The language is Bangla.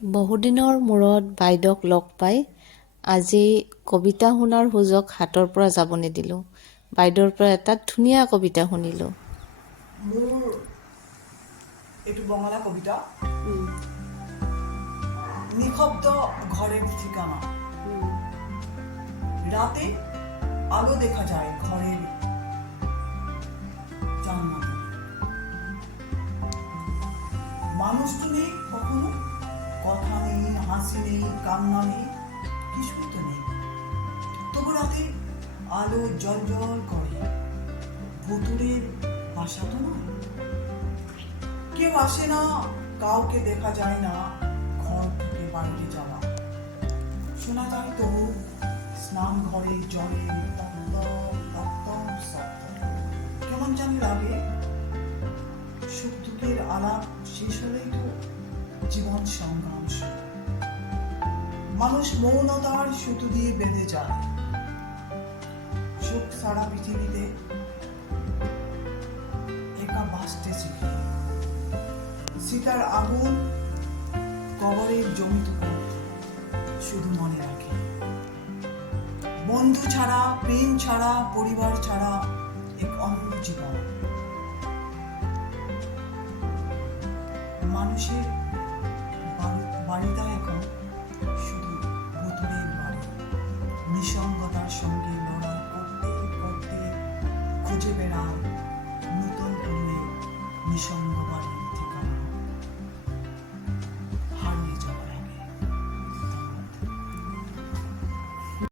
বহুদিনৰ মূৰত বাইদেউক লগ পাই আজি কবিতা শুনাৰ সুযোগ হাতৰ পৰা যাব নিদিলোঁ। বাইদেউৰ পৰা এটা ধুনীয়া কবিতা শুনিলোঁ। মোৰ এইটো বঙলা কবিতা। নিঃশব্দ ঘরের ঠিকানা। রাতে আলো দেখা যায় ঘরের জানালাতে। মানুষটি নেই কখনো, কথা নেই, হাসি নেই, কান্না নেই, কিছুই তো নেই। তবু রাতে আলো জল জল করে, ভুতুড়ের বাসা তো নয়। কেউ আসে না, কাউকে দেখা যায় না, ঘর থেকে বাইরে যাওয়া। শোনা যায় তবু স্নান ঘরে জলের তপ্তম শব্দ। কেমন জানি লাগে, সুখ দুঃখের আলাপ শেষ হলেই তো জীবন সংগ্রাম শুরু। মানুষ মৌনতার সুতো দিয়ে বেঁধে যায়। সুখ সারা পৃথিবীতে একা বাঁচতে শিখে। সীতার আগুন কবরের জমিটুকু শুধু মনে রাখে। বন্ধু ছাড়া, প্রেম ছাড়া, পরিবার ছাড়া এক অন্য জীবন। মানুষের বাড়িটা এখন শুধু ভুতুড়ের বাড়ি। নিঃসঙ্গতার সঙ্গে লড়াই করতে করতে খুঁজে বেড়ায় নতুন করে নিঃসঙ্গ